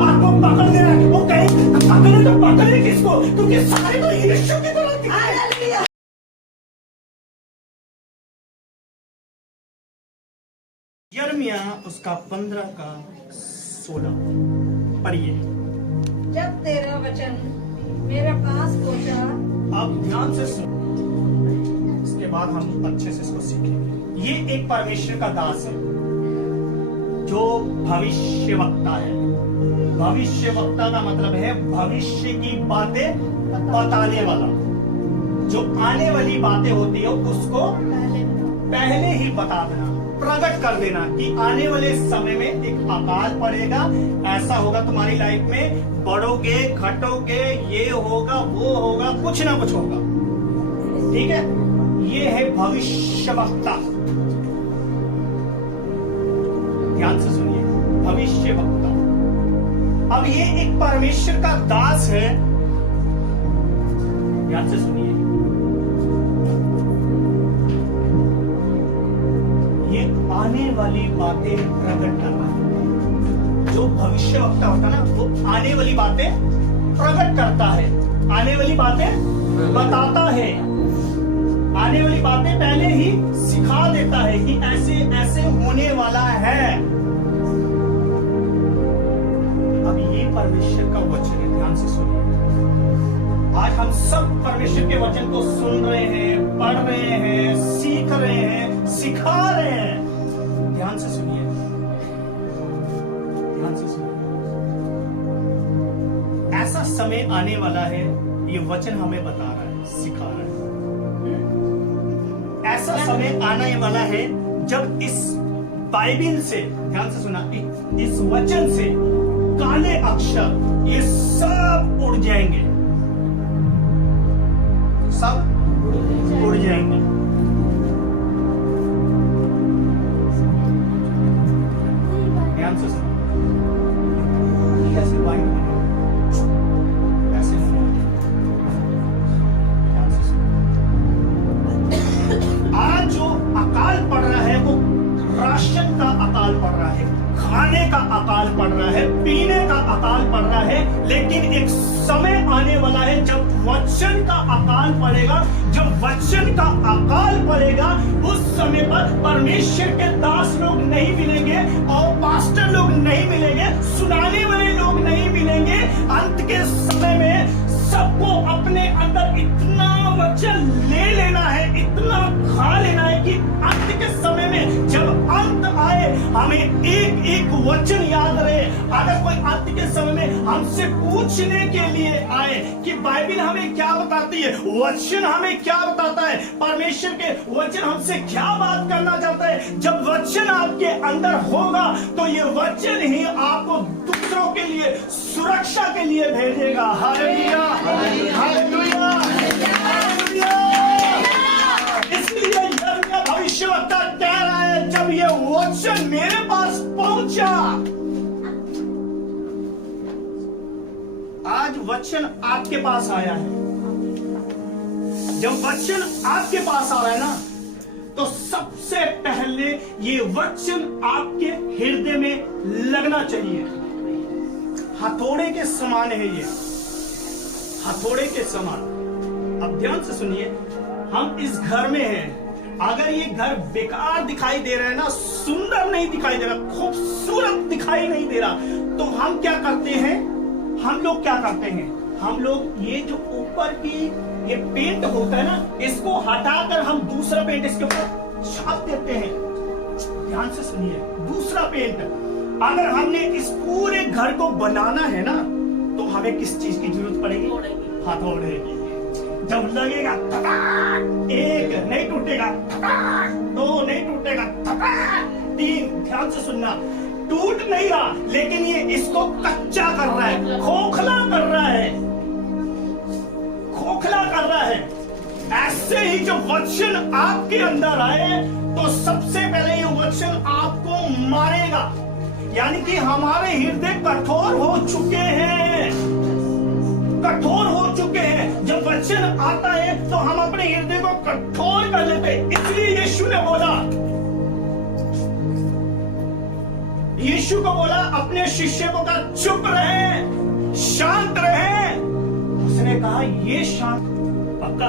आपको पकड़ लेना है। वो कहीं पकड़े तो पकड़े किसको, क्योंकि सारे तो यीशु की तरह दिखाई। यिर्मयाह उसका 15:16 पढ़िए। जब तेरा वचन मेरे पास पहुंचा। आप ध्यान से सुनो, इसके बाद हम अच्छे से इसको सीखेंगे। ये एक परमेश्वर का दास है जो भविष्य वक्ता है। भविष्य वक्ता का मतलब है भविष्य की बातें बताने वाला। जो आने वाली बातें होती है उसको पहले ही बता देना, प्रकट कर देना कि आने वाले समय में एक अकाल पड़ेगा, ऐसा होगा तुम्हारी लाइफ में, बढ़ोगे घटोगे, ये होगा वो होगा, कुछ ना कुछ होगा। ठीक है, ये है भविष्यवक्ता। ध्यान से सुनिए, भविष्यवक्ता। अब ये एक परमेश्वर का दास है। ध्यान से सुनिए, आने वाली बातें प्रकट करना है। जो भविष्यवक्ता होता है ना, वो आने वाली बातें प्रकट करता है, आने वाली बातें बताता है, आने वाली बातें पहले ही सिखा देता है कि ऐसे ऐसे होने वाला है। अब ये परमेश्वर का वचन है, ध्यान से सुनिए। आज हम सब परमेश्वर के वचन को सुन रहे हैं, पढ़ रहे हैं, सीख रहे हैं, सिखा रहे हैं। ध्यान से सुनिए, ध्यान से सुनिए। ऐसा समय आने वाला है, ये वचन हमें बता रहा है, सिखा रहा है। ऐसा समय आने वाला है जब इस बाइबिल से, ध्यान से सुना, इस वचन से काले अक्षर ये सब उड़ जाएंगे, सब उड़ जाएंगे। ध्यान से सुनो, कैसे बाइक ऐसे ध्यान से सुनो। आज जो अकाल पड़ रहा है वो राशन का अकाल पड़ रहा है, खाने का अकाल पड़ रहा है, पीने का अकाल पड़ रहा है। लेकिन एक समय आने वाला है जब वचन का अकाल पड़ेगा। जब वचन का अकाल पड़ेगा उस समय पर परमेश्वर के दास लोग नहीं मिलेंगे और पास्टर लोग नहीं मिलेंगे, सुनाने वाले लोग नहीं मिलेंगे। अंत के समय में सबको अपने अंदर इतना वचन ले लेना है, इतना खा लेना है कि अंत के समय में जब अंत आए हमें एक एक वचन याद रहे। अगर कोई अंत के समय में हमसे पूछने के लिए आए कि बाइबिल हमें क्या बताती है, वचन हमें क्या बताता है, परमेश्वर के वचन हमसे क्या बात करना चाहता है, जब वचन आपके अंदर होगा तो ये वचन ही आपको दूसरों के लिए सुरक्षा के लिए भेजेगा। Hallelujah, hallelujah, hallelujah. इसलिए यिर्मयाह भविष्यवक्ता कह रहा है, जब ये वचन मेरे पास पहुंचा। आज वचन आपके पास आया है। जब वचन आपके पास आ रहा है ना, तो सबसे पहले ये वचन आपके हृदय में लगना चाहिए। हथौड़े के समान है ये, हथौड़े के समान। अब ध्यान से सुनिए, हम इस घर में हैं। अगर ये घर बेकार दिखाई दे रहा है ना, सुंदर नहीं दिखाई दे रहा, खूबसूरत दिखाई नहीं दे रहा, तो हम क्या करते हैं, हम लोग क्या करते हैं, हम लोग ये जो ऊपर की ये पेंट होता है ना, इसको हटाकर हम दूसरा पेंट इसके ऊपर छाप देते हैं। ध्यान से सुनिए, दूसरा पेंट। अगर हमने इस पूरे घर को बनाना है ना, तो हमें किस चीज की जरूरत पड़ेगी, हथौड़े की। जब लगेगा एक नहीं टूटेगा, दो नहीं टूटेगा, तीन, ध्यान से सुनना, टूट नहीं रहा लेकिन ये इसको कच्चा कर रहा है, खोखला कर रहा है, खोखला कर रहा है। ऐसे ही जब वचन आपके अंदर आए तो सबसे पहले ये वचन आपको मारेगा। यानी कि हमारे हृदय कठोर हो चुके हैं, कठोर हो चुके हैं। जब वचन आता है तो हम अपने हृदय को कठोर कर लेते हैं। इसलिए यीशु ने बोला, यीशु को बोला अपने शिष्य को कहा चुप रहे ये शांत पक्का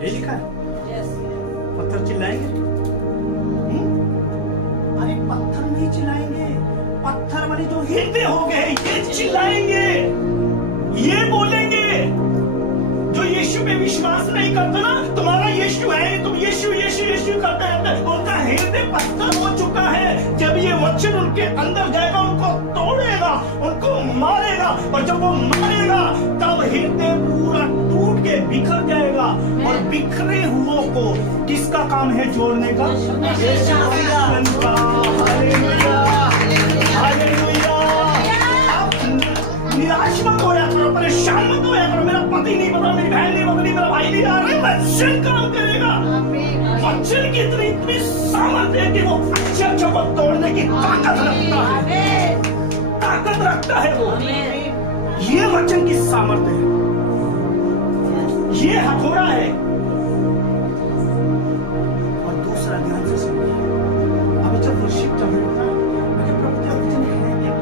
ये लिखा है। यस पत्थर चिल्लाएंगे? अरे पत्थर नहीं चिल्लाएंगे, पत्थर वाले जो हृदय हो गए ये चिल्लाएंगे, ये बोलेंगे। जो यीशु पे विश्वास नहीं करता ना, तुम्हारा यीशु है, तुम यीशु यीशु यीशु करते रहते, उनका हृदय पत्थर हो चुका है। जब ये वचन उनके अंदर जाएगा, उनको तोड़ेगा, उनको मारेगा, और जब वो मारेगा तब हृदय पूरा टूट के बिखर जाएगा। और बिखरे हुओं को किसका काम है जोड़ने का? निराश मत होया करो, परेशान मत होया करो। मेरा पति नहीं बदला, मेरी बहन नहीं बदली, मेरा भाई नहीं आ रहा, वचन काम करेगा। वचन की इतनी सामर्थ्य है कि वो अच्छे को तोड़ने की ताकत रखता है, ताकत रखता है वो। ये वचन की सामर्थ्य है, ये हथौड़ा है। और दूसरा ध्यान से सुनिए, अभी जब वर्शिप चल रहा है, मुझे प्रभु का वचन है क्या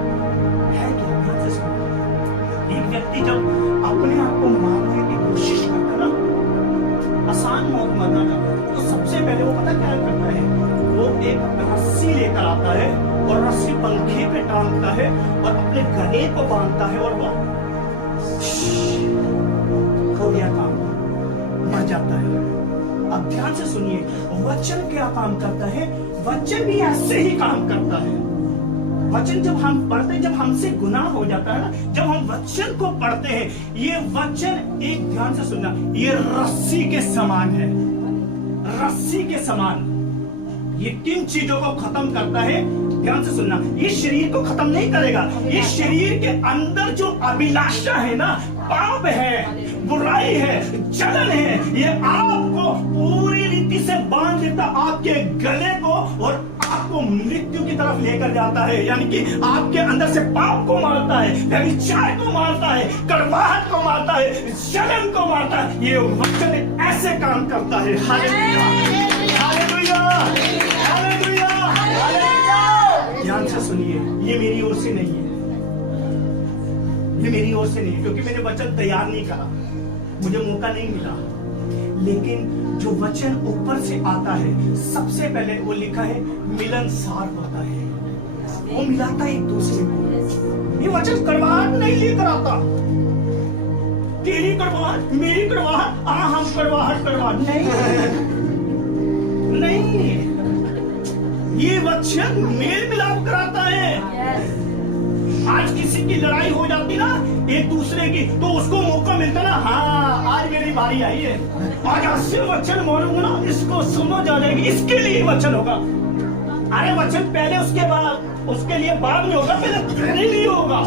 ध्यान से सुनिए। एक व्यक्ति जब अपने आप को मारने की कोशिश करता है ना, आसान मौत मरना चाहता है, तो सबसे पहले वो पता क्या करता है? वो एक रस्सी लेकर आता है और रस्सी पंखे पे टांगता है और अपने गले को बांधता है, और वो हो गया काम, मर जाता है। अब ध्यान से सुनिए, वचन क्या काम करता है? वचन भी ऐसे ही काम करता है। वचन जब हम पढ़ते हैं, जब हमसे गुनाह हो जाता है ना, जब हम वचन को पढ़ते हैं, ये वचन एक ध्यान से सुनना, ये रस्सी के समान है, रस्सी के समान। ये किन चीजों को खत्म करता है? ध्यान से सुनना, ये शरीर को खत्म नहीं करेगा। ये शरीर के अंदर जो अभिलाषा है ना, पाप है, बुराई है, जलन है, ये आपको पूरी रीति से बांध देता, आपके गले को, और आपको मृत्यु की तरफ लेकर जाता है। यानी कि आपके अंदर से पाप को मारता है, व्यभिचार को मारता है, कड़वाहट को मारता है, जलन को मारता है। ये वचन ऐसे काम करता है। Hallelujah, hallelujah, hallelujah, hallelujah. ध्यान से सुनिए, ये मेरी ओर से नहीं है, ये मेरी ओर से नहीं है, क्योंकि मैंने वचन तैयार नहीं करा, मुझे मौका नहीं मिला। लेकिन जो वचन ऊपर से आता है, सबसे पहले वो लिखा है मिलनसार होता है, वो मिलाता है एक दूसरे को। ये वचन कड़वाहट नहीं लेकर आता, तेरी कड़वाहट, मेरी कड़वाहट, हम कड़वाहट नहीं, ये वचन मेल मिलाप कराता है। आज किसी की लड़ाई हो जाती ना एक दूसरे की, तो उसको मौका मिलता ना, हाँ आज मेरी बारी आई है, आज ऐसे वचन बोलूंगा ना, इसको समझ आ जाएगी, इसके लिए वचन होगा। अरे वचन पहले उसके बाद, उसके लिए बाद में होगा, पहले तेरे लिए होगा।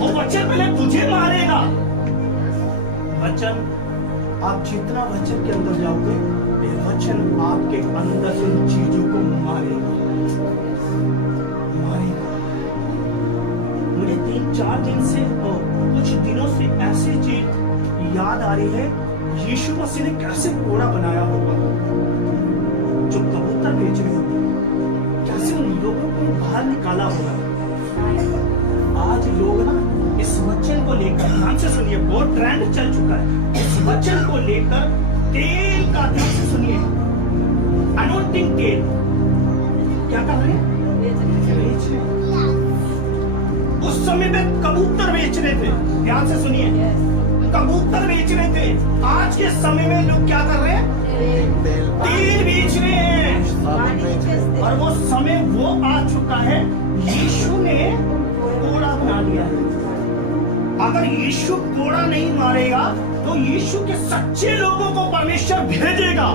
और वचन पहले तुझे मारेगा। वचन, आप जितना वचन के अंदर जाओगे, ये वचन आपके अंदर से उन चीजों को मारेगा, मारेगा। मुझे 3-4 दिन से और कुछ दिनों से ऐसी चीज याद आ रही है, यीशु मसीह ने कैसे कोड़ा बनाया होगा, जो कबूतर बेच रहे होंगे, कैसे उन लोगों को बाहर निकाला होगा। आज लोग ना इस वचन को लेकर, ध्यान से सुनिए, बहुत ट्रेंड चल चुका है, इस वचन को लेकर तेल का, ध्यान से सुनिए, अनोइंटिंग तेल क्या कर रहे हैं? बेच रहे हैं। उस समय पे कबूतर बेच रहे थे, ध्यान से सुनिए, कबूतर बेच रहे थे। आज के समय में लोग क्या कर रहे हैं? तेल बेच रहे हैं। और वो समय वो आ चुका है, यीशु ने कोड़ा बना दिया है। अगर यीशु कोड़ा नहीं मारेगा, तो यीशु के सच्चे लोगों को परमेश्वर भेजेगा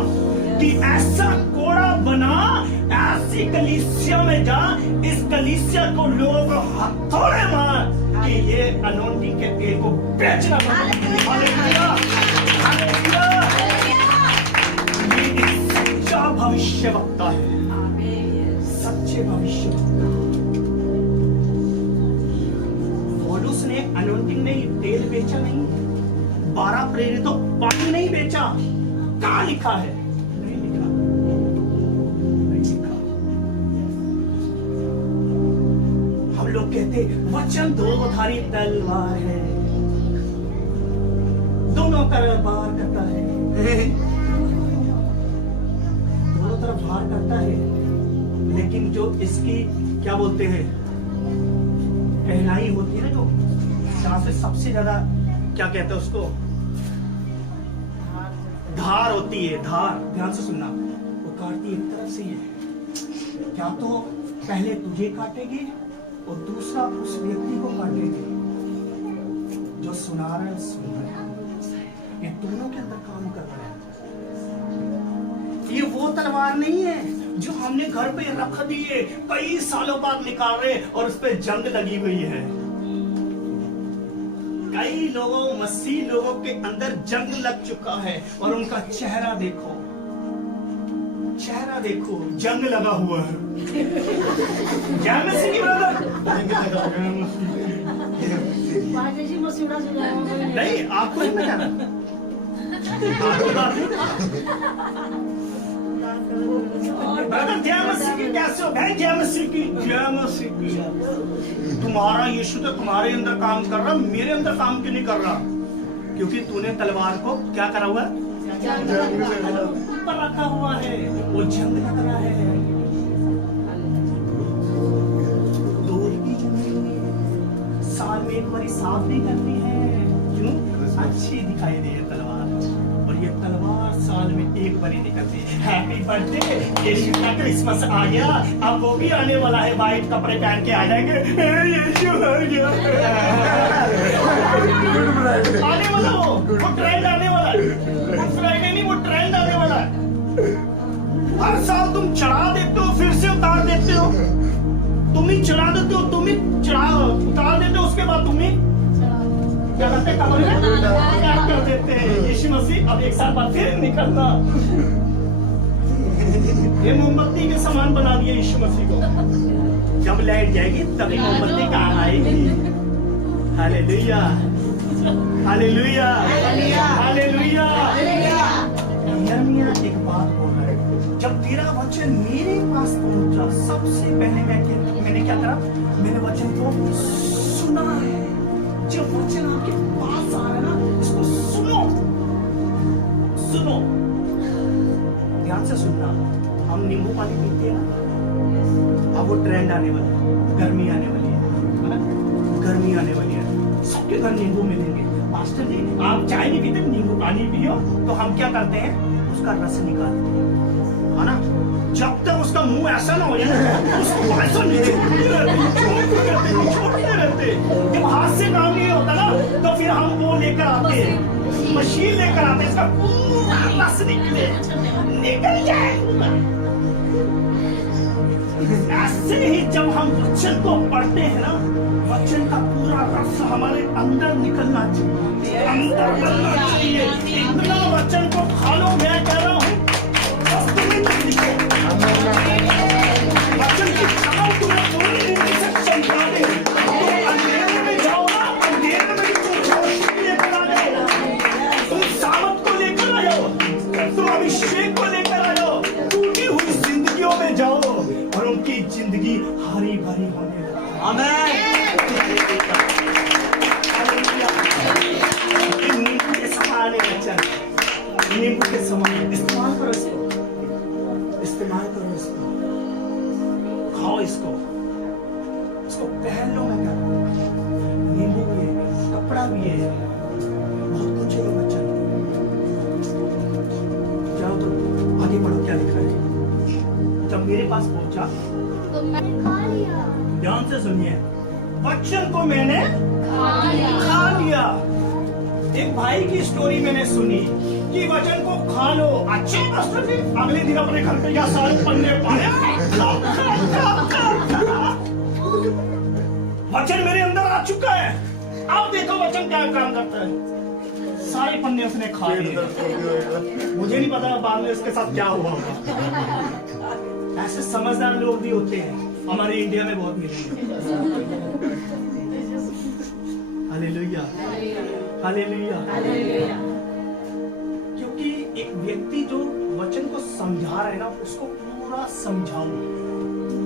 कि ऐसा कोड़ा बना, ऐसी कलीसिया में जा, इस कलीसिया को लोग हथौड़े मार कि ये अनोइंटिंग के तेल को बेचना बंद। Hallelujah, hallelujah. ये एक सच्चा भविष्यवक्ता है, सच्चे भविष्यवक्ता। पौलुस ने अनोइंटिंग नहीं, तेल बेचा नहीं, 12 प्रेरितों पानी नहीं बेचा। कहाँ लिखा है? नहीं लिखा, नहीं लिखा। हम लोग कहते वचन 2 धारी तलवार है, दोनों तरफ बाहर करता है, दोनों तरफ बाहर करता है, लेकिन जो इसकी क्या बोलते हैं पहनाई होती है ना, जो जहां से सबसे ज्यादा क्या कहते हैं उसको, धार होती है, धार, ध्यान से सुनना, वो काटती एक तरफ से है, या तो पहले तुझे काटेगी और दूसरा उस व्यक्ति को काटेगी जो सुना रहा है, सुन रहा है। ये दोनों के अंदर काम कर रहा है। ये वो तलवार नहीं है जो हमने घर पे रख दी है, कई सालों बाद निकाल रहे और उस पे जंग लगी हुई है। कई लोगों, मसीह लोगों के अंदर जंग लग चुका है और उनका चेहरा देखो, चेहरा देखो, जंग लगा हुआ है। जय मसीह की ब्रदर, नहीं आपको नहीं बताना, ब्रदर जय मसीह की कैसे हो? जय मसीह की, जय मसीह की। तुम्हारा यीशु तो तुम्हारे अंदर काम कर रहा, मेरे अंदर काम क्यों नहीं कर रहा? क्योंकि तूने तलवार को क्या करा हुआ है? ऊपर रखा हुआ है, वो जंग लग रहा है। दूर की जंग साल में एक बारी साफ नहीं करनी है, क्यों? अच्छी दिखाई दे तलवार, और ये तलवार साल में एक बारी निकलती है। हैप्पी बर्थडे, यीशु का क्रिसमस आ गया, अब वो भी आने वाला है, व्हाइट कपड़े पहन के आ जाएंगे, यीशु आ गया। आने वाला वो ट्रेंड आने वाला है, वो फ्राइडे नहीं, वो ट्रेंड आने वाला है। हर साल तुम चढ़ा देते हो, फिर से उतार देते हो, तुम ही चढ़ा देते हो, तुम ही चढ़ा उतार देते हो, उसके बाद तुम ही क्या करते हैं? कमरे में क्या कर देते हैं? यीशु मसीह अब एक साल बाद फिर निकलना। ये मोमबत्ती के समान बना दिया यीशु मसीह को। जब लाइट जाएगी तभी मोमबत्ती काम आएगी। Hallelujah, hallelujah, hallelujah. यिर्मयाह एक बात बोल रहा है, जब तेरा वचन मेरे पास पहुंचा, सबसे पहले मैंने क्या करा? मैंने वचन को सुना है। जब वचन आपके पास आ रहा है ना, इसको सुनो, सुनो, ध्यान से सुनना। हम नींबू पानी पीते हैं ना, अब वो ट्रेंड आने वाला है, गर्मी आने वाली है ना, गर्मी आने वाली है, सबके घर नींबू मिलेंगे। मास्टर जी आप चाय नहीं पीते, नींबू पानी पियो, तो हम क्या करते हैं? उसका रस निकालते हैं, है ना। जब तक उसका मुंह ऐसा ना हो जाए, उसको ऐसा नहीं छोड़ते रहते। जब हाथ से काम नहीं होता ना, तो फिर हम वो लेकर आते हैं, मशीन लेकर आते हैं, इसका पूरा रस निकल जाए। ऐसे ही जब हम वचन को पढ़ते हैं ना, वचन का पूरा रस हमारे अंदर निकलना चाहिए, अंदर बनना चाहिए। इतना वचन को खा लो, मैं कह रहा हूँ वचन की छाव तुम्हें पूरी रीति से समझा दे। तुम अंधेरे में जाओ ना, अंधेरे में भी तुम रोशनी लेकर आ जाओ, तुम सामत को लेकर आ जाओ, तुम अभिषेक को लेकर आ जाओ, टूटी हुई जिंदगियों में जाओ और उनकी जिंदगी हरी भरी होने लगे। आमीन। नींबू के समान है वचन, नींबू के समान। इस्तेमाल करो इसको, इस्तेमाल करो इसको, खाओ इसको, इसको पहन लो। मैं क्या, नींबू भी है, कपड़ा भी है, बहुत कुछ है बच्चा। जाओ तो आगे बढ़ो, क्या लिखा है? जब मेरे पास पहुंचा तो मैंने खा लिया। ध्यान से सुनिए, वचन को मैंने खा लिया। एक भाई की स्टोरी मैंने सुनी कि वचन को खा लो। अच्छे मास्टर जी, अगले दिन अपने घर पे या सारे पन्ने पाए, वचन मेरे अंदर आ चुका है। अब देखो वचन क्या काम करता है। सारे पन्ने उसने खा लिए। मुझे नहीं पता बाद में उसके साथ क्या हुआ होगा। ऐसे समझदार लोग भी होते हैं, हमारे इंडिया में बहुत मिलेंगे। Hallelujah, hallelujah. क्योंकि एक व्यक्ति जो वचन को समझा रहा है ना, उसको पूरा समझाओ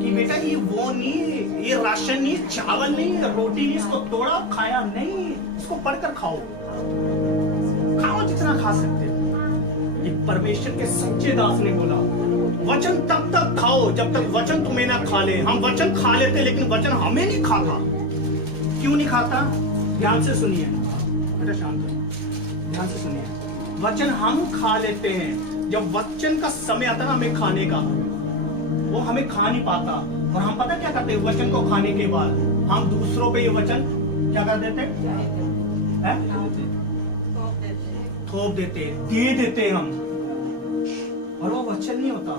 कि बेटा ये वो नहीं, ये राशन नहीं, चावल नहीं, रोटी नहीं, इसको तोड़ा खाया नहीं, इसको पढ़कर खाओ। खाओ जितना खा सकते हो। ये परमेश्वर के सच्चे दास ने बोला, वचन तब तक खाओ जब तक वचन तुम्हें ना खा ले। हम वचन खा लेते लेकिन वचन हमें नहीं खाता। क्यों नहीं खाता? ध्यान से सुनिए बेटा, शांत हो, ध्यान से सुनिए। वचन हम खा लेते हैं, जब वचन का समय आता है हमें खाने का, वो हमें खा नहीं पाता। और हम पता क्या करते हैं? वचन को खाने के बाद हम दूसरों पे ये वचन क्या कर देते हैं? थोप देते, दे देते हम। और वो वचन नहीं होता।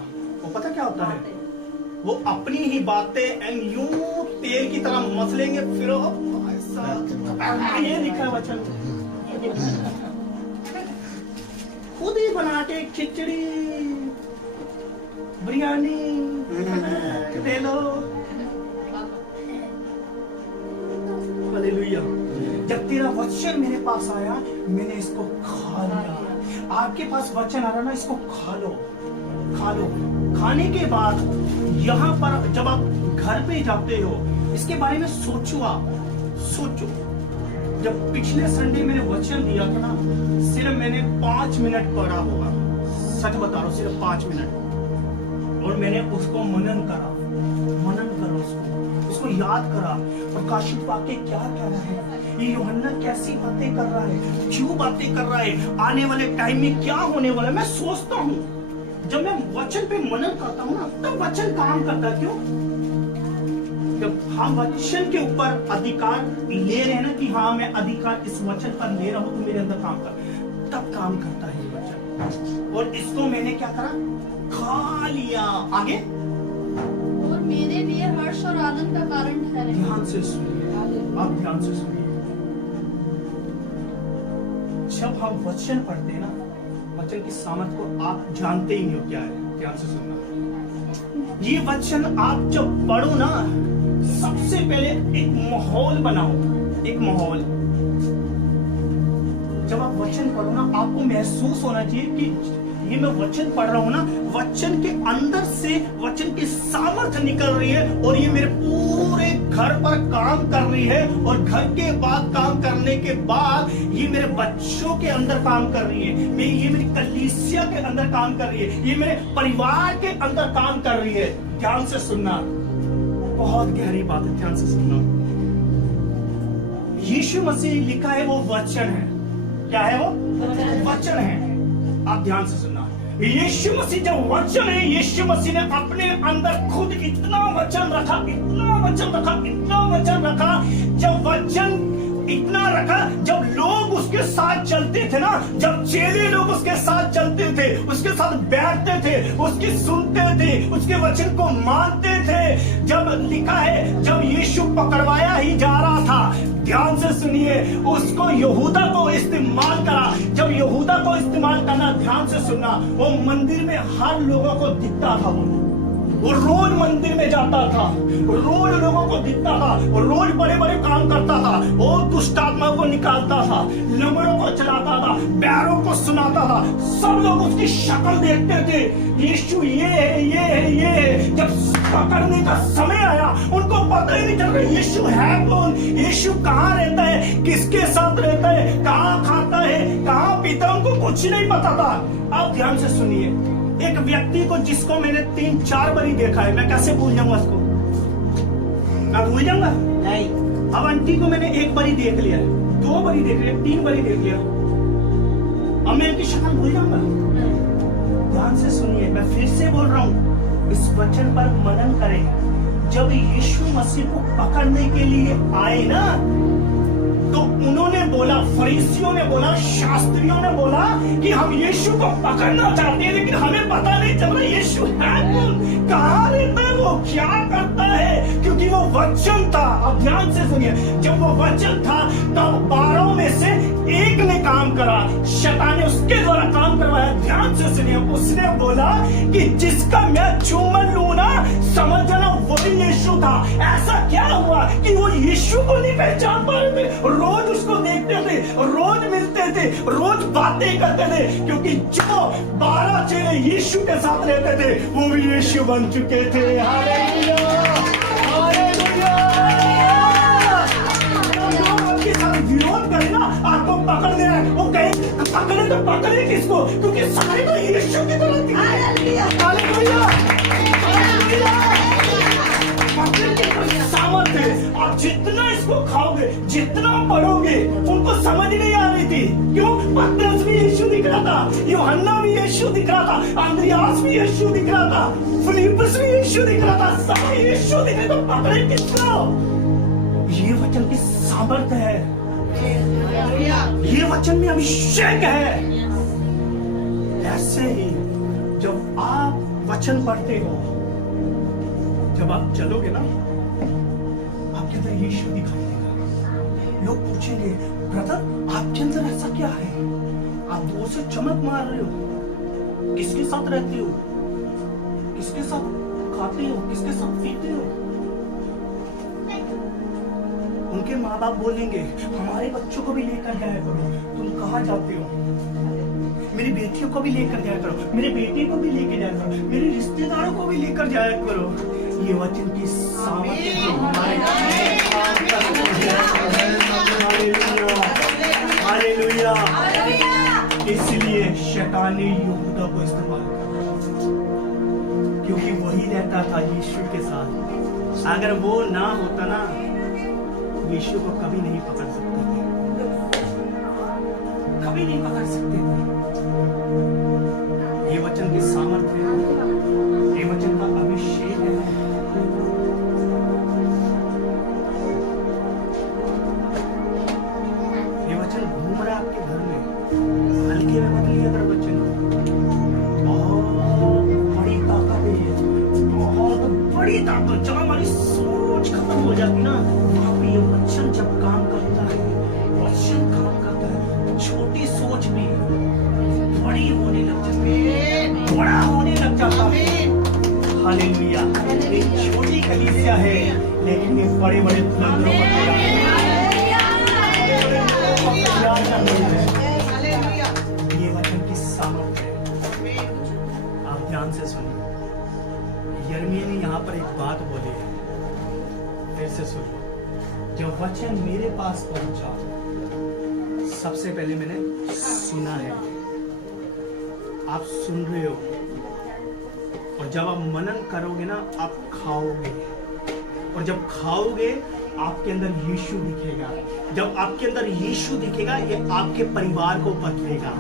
वो पता क्या होता है? वो अपनी ही बातें एंड यूं तेल की तरह मसलेंगे, फिर ये लिखा है वचन। खुद ही बना के खिचड़ी बिरयानी दे लो। हालेलुया। जब तेरा वचन मेरे पास आया, मैंने इसको खा लिया। आपके पास वचन आ रहा ना, इसको खा लो, खा लो। खाने के बाद यहाँ पर जब आप घर पे जाते हो, इसके बारे में सोचो। आप सोचो, जब पिछले संडे मैंने वचन दिया था ना, सिर्फ मैंने 5 मिनट पढ़ा होगा, सच बता रहा हूँ, सिर्फ 5 मिनट। और मैंने उसको मनन करा उसको याद करा। प्रकाशित वाक्य क्या कह रहा है, ये यूहन्ना कैसी बातें कर रहा है, क्यों बातें कर रहा है, आने वाले टाइम में क्या होने वाला है। मैं सोचता हूँ, जब मैं वचन पे मनन करता हूँ ना, तब वचन काम करता है। क्यों? जब हम वचन के ऊपर अधिकार ले रहे हैं ना, कि हाँ मैं अधिकार इस वचन पर ले रहा हूँ, तो मेरे अंदर काम कर, तब काम करता है ये वचन। और इसको मैंने क्या करा? खा लिया। आगे, और मेरे लिए हर्ष और आनंद का कारण ठहरे। ध्यान से सुनिए, आप ध्यान से सुनिए। जब हम वचन पढ़ते हैं ना, वचन की सामर्थ को आप जानते ही नहीं हो क्या है। ध्यान से सुनना, ये वचन आप जब पढ़ो ना, सबसे पहले एक माहौल बनाओ, एक माहौल। जब आप वचन पढ़ो ना, आपको महसूस होना चाहिए कि ये मैं वचन पढ़ रहा हूं ना, वचन के अंदर से वचन की सामर्थ्य निकल रही है, और ये मेरे पूरे घर पर काम कर रही है, और घर के बाद काम करने के बाद ये मेरे बच्चों के अंदर काम कर रही है, ये मेरी कलीसिया के अंदर काम कर रही है, ये मेरे परिवार के अंदर काम कर रही है। ध्यान से सुनना, बहुत गहरी बात है, ध्यान से सुनना। यीशु मसीह लिखा है, वो वचन है। क्या है वो? वचन है। आप ध्यान से सुनना, यीशु मसीह जब वचन है, यीशु मसीह ने अपने अंदर खुद इतना वचन रखा, इतना वचन रखा, इतना वचन रखा। जब वचन इतना रखा, जब लोग उसके साथ चलते थे ना, जब चेले लोग उसके साथ चलते थे, उसके साथ बैठते थे, उसकी सुनते थे, उसके वचन को मानते थे। जब लिखा है, जब यीशु पकड़वाया ही जा रहा था, ध्यान से सुनिए, उसको यहूदा को इस्तेमाल करा। जब यहूदा को इस्तेमाल करना, ध्यान से सुनना, वो मंदिर में हर लोगों को दिखता था। वो रोज मंदिर में जाता था, रोज लोगों को दिखता था, वो रोज बड़े बड़े काम करता था, वो दुष्ट आत्माओं को निकालता था, लंगड़ों को चलाता था, बैरों को सुनाता था। सब लोग उसकी शक्ल देखते थे, यीशु ये है, ये है, ये है। जब पकड़ने का समय आया, उनको पता ही नहीं चल रहा यीशु है कौन, यीशु कहाँ रहता है, किसके साथ रहता है, कहाँ खाता है, कहाँ पीता है, उनको कुछ नहीं पता था। आप ध्यान से सुनिए, एक व्यक्ति को जिसको मैंने 3-4 बारी देखा है, मैं कैसे भूल जाऊंगा उसको? मैं भूल जाऊंगा? नहीं। अब आंटी को मैंने 1 बारी देख लिया, 2 बारी देख लिया, 3 बारी देख लिया, अब मैं इनकी शक्ल भूल जाऊंगा? ध्यान से सुनिए, मैं फिर से बोल रहा हूं, इस वचन पर मनन करें। जब यीशु मसीह को पकड़ने के लिए आए ना, तो उन्होंने बोला, फरीसियों ने बोला, शास्त्रियों ने बोला कि हम यीशु को पकड़ना चाहते हैं, लेकिन हमें पता नहीं चल रहा यीशु है कौन, कहाँ रहता है, वो क्या करता है, क्योंकि वो वचन था। अब ध्यान से सुनिए, जब वो वचन था, तब 12 में से एक ने काम करा, शैतान ने उसके द्वारा काम करवाया। ध्यान से सुनिए, उसने बोला कि जिसका मैं चुम्बन लूं ना, समझ जाना वही यीशु था। ऐसा क्या हुआ कि वो यीशु को नहीं पहचान पा रहे थे? रोज उसको देखते थे, रोज मिलते थे, रोज बातें करते थे, क्योंकि जो 12 चेले यीशु के साथ रहते थे, वो भी यीशु बन चुके थे। Hallelujah, hallelujah. जो आपके साथ विरोध करे ना, आपको पकड़ने आए, वो कहे पकड़े पर पकड़े किसको? क्योंकि सारे तो यीशु की तरह दिखे। Hallelujah, hallelujah. पकड़ के कोई सामर्थ है। आप जितना इसको खाओगे, जितना पढ़ोगे, उनको समझ नहीं आ रही थी। क्यों? पतरस भी यीशु दिख रहा था, यूहन्ना भी यीशु दिख रहा था, अंद्रियास भी यीशु दिख रहा था, फिलिप्पुस भी यीशु दिख रहा था, सब यीशु दिख रहे। तो पकड़े किसको? ये वचन की सामर्थ है, ये वचन में अभिषेक है। ऐसे ही जब आप वचन पढ़ते हो, जब आप चलोगे ना, आपके अंदर यीशु दिखाई देगा। लोग पूछेंगे, ब्रदर आपके अंदर ऐसा क्या है? आप दूर से चमक मार रहे हो, किसके साथ रहते हो, किसके साथ खाते हो, किसके साथ पीते हो? उनके माँ बाप बोलेंगे, हमारे बच्चों को भी लेकर जाया करो। तुम कहाँ जाते हो? मेरी बेटियों को भी लेकर जाया करो, मेरे बेटे को भी लेकर जाया करो, मेरे रिश्तेदारों को भी लेकर जाया करो। ये वचन की सामर्थ है हमारे। Hallelujah, hallelujah. इसलिए शैतान ने यहूदा को इस्तेमाल किया, क्योंकि वही रहता था यीशु के साथ। अगर वो ना होता ना, यीशु को कभी नहीं पकड़ सकते थे, कभी नहीं पकड़ सकते थे। ये वचन की सामर्थ है, ये वचन का अभिषेक है। ये वचन घूम रहा है आपके घर में, हल्के में मत लिया अगर वचन। बहुत बड़ी ताकत है ये, बहुत बड़ी ताकत। जब हमारी सोच खत्म हो जाती ना, ये वचन जब काम करता है, वचन काम करता है, छोटी सोच भी बड़ी होने लग जाती है, बड़ा होने लग जाता है। हालेलुया। एक छोटी कलीसिया है, लेकिन ये बड़े बड़े बुलंदों पर ये वचन की सामर्थ है। आप ध्यान से सुनिए। यिर्मयाह ने यहाँ पर एक बात बोली है, फिर से सुनिए। जब वचन मेरे पास पहुंचा, सबसे पहले मैंने सुना है। आप सुन रहे हो, और जब आप मनन करोगे ना, आप खाओगे, और जब खाओगे आपके अंदर यीशु दिखेगा। जब आपके अंदर यीशु दिखेगा, ये आपके परिवार को बदलेगा।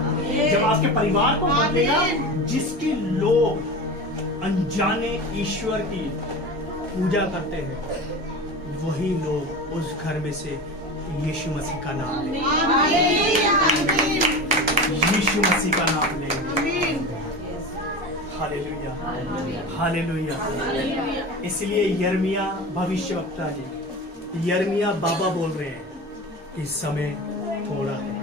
जब आपके परिवार को बदलेगा, जिसके लोग अनजाने ईश्वर की पूजा करते हैं, वही लोग उस घर में से यीशु मसीह का नाम लेंगे, यीशु मसीह का नाम लेंगे। Hallelujah, hallelujah. इसलिए यिर्मयाह भविष्यवक्ता जी, यिर्मयाह बाबा बोल रहे हैं, इस समय थोड़ा है।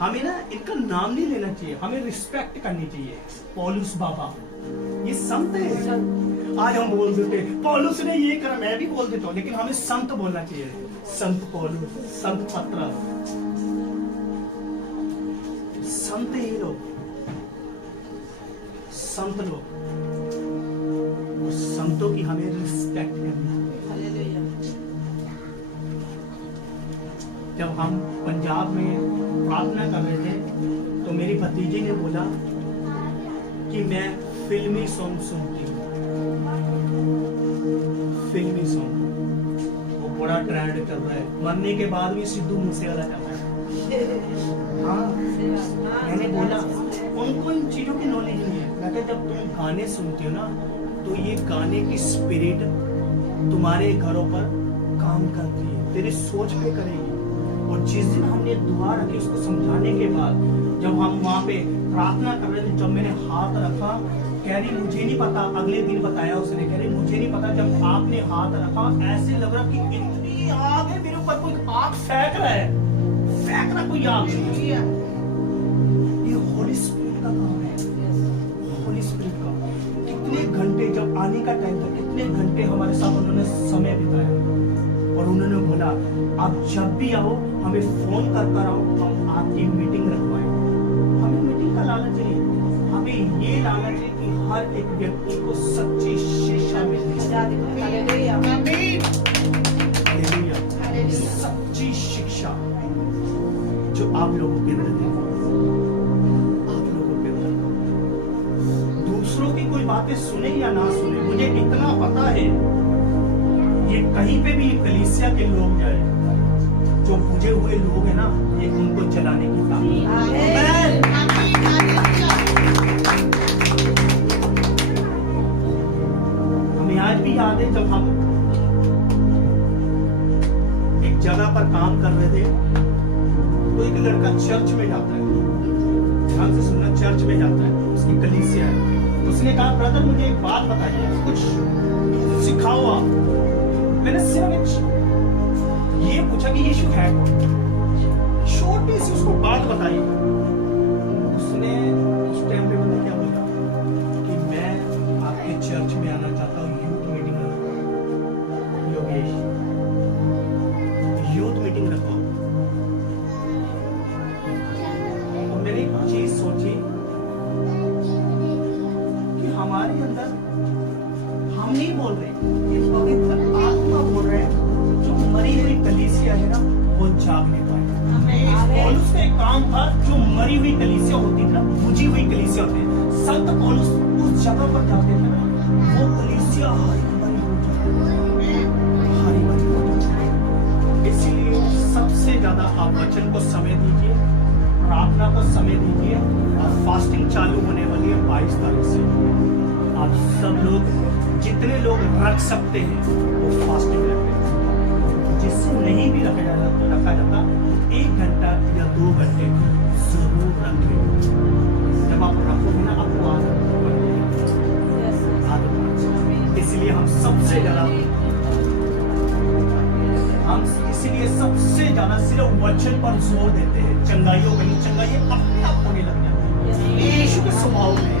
हमें ना इनका नाम नहीं लेना चाहिए, हमें रिस्पेक्ट करनी चाहिए। पौलुस बाबा, ये संत है। आज हम बोल देते पौलुस ने ये करा, मैं भी बोल देता हूँ, लेकिन हमें संत बोलना चाहिए। संत पौलुस, संत पतरस, संत ही लोग, संत लोग। संतों की हमें रिस्पेक्ट करनी चाहिए। जब हम पंजाब में प्रार्थना कर रहे थे, तो मेरी भतीजी ने बोला कि मैं फिल्मी सॉन्ग सुनती हूँ, फिल्मी सॉन्ग। वो बड़ा ट्रेंड चल रहा है, मरने के बाद भी सिद्धू मूसेवाला चल रहा है। हाँ, मैंने बोला उनको इन चीजों की नॉलेज नहीं है। मैं कहता, जब तुम गाने सुनते हो ना, तो ये गाने की स्पिरिट तुम्हारे घरों पर काम करती है, तेरी सोच पे करेगी। और जिस दिन हमने दुआ रखी, उसको समझाने के बाद, जब हम वहाँ पे प्रार्थना कर रहे थे, जब मैंने हाथ रखा, कह रही मुझे नहीं पता, अगले दिन बताया उसने, कह रही मुझे नहीं पता, जब आपने हाथ रखा ऐसे लग रहा कि इतनी आग है मेरे ऊपर, कोई आग फेंक रहा है, फेंक रहा कोई आग। ये होली स्पिरिट का काम है, होली स्पिरिट का। कितने घंटे, जब आने का टाइम था, कितने घंटे हमारे साथ उन्होंने समय बिताया, और उन्होंने बोला आप जब भी आओ हमें फोन करता रहो, हम आपकी मीटिंग रखवाएं। हमें मीटिंग का लालच नहीं, हमें ये लालच है कि हर एक व्यक्ति को सच्ची शिक्षा मिले। सच्ची शिक्षा जो आप लोगों के अंदर है, आप लोगों के अंदर। दूसरों की कोई बातें सुने या ना सुने, मुझे इतना पता है, ये कहीं पे भी कलीसिया के लोग जाए, जो बुझे हुए लोग हैं ना, ये उनको जलाने की ताकत है। हमें आज भी याद है जब हम एक जगह पर काम कर रहे थे, तो एक लड़का चर्च में जाता है, ध्यान से सुनना, चर्च में जाता है, उसकी कलीसिया है। उसने कहा ब्रदर मुझे एक बात बताइए, कुछ सिखाओ आप। मैंने सिर्फ ये पूछा कि यीशु है कौन, छोटी सी उसको बात बताई। उसने उस टाइम पे मुझे क्या बोला कि मैं आपके चर्च में आना चाहता हूँ, यूथ मीटिंग रखो। योगेश, यूथ मीटिंग रखो। और मैंने एक चीज सोची कि हमारे अंदर हम नहीं बोल रहे, ये पवित्र आत्मा बोल रहे हैं, जो मरी हुई कलीसिया है ना, वो जाग नहीं पाए। पौलुस का एक काम था, जो मरी हुई कलीसिया होती थी ना, बुझी हुई कलीसिया होती है, संत पौलुस उस जगह पर जाते थे ना, वो कलीसिया हरी भरी हो जाती, हरी भरी हो जाती। इसीलिए सबसे ज्यादा आप वचन को समय दीजिए, प्रार्थना को समय दीजिए, और फास्टिंग चालू होने वाली है 22 तारीख से। आप सब लोग, जितने लोग रख सकते हैं वो फास्टिंग रखें, जिससे नहीं भी रखा जाता 1 घंटा या 2 घंटे जरूर रखें। जब आप रखोगे ना, आपको आदत बन, इसलिए हम सबसे ज्यादा सिर्फ वचन पर जोर देते हैं। चंगाइयों में नहीं, चंगाई अपने आप होने लग जाती है यीशु के स्वभाव में,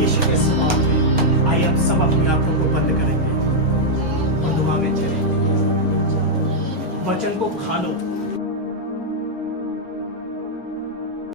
यीशु के स्वभाव में। आइए अब सब अपनी आंखों को बंद करेंगे और दुआ में चलेंगे। वचन को खा लो।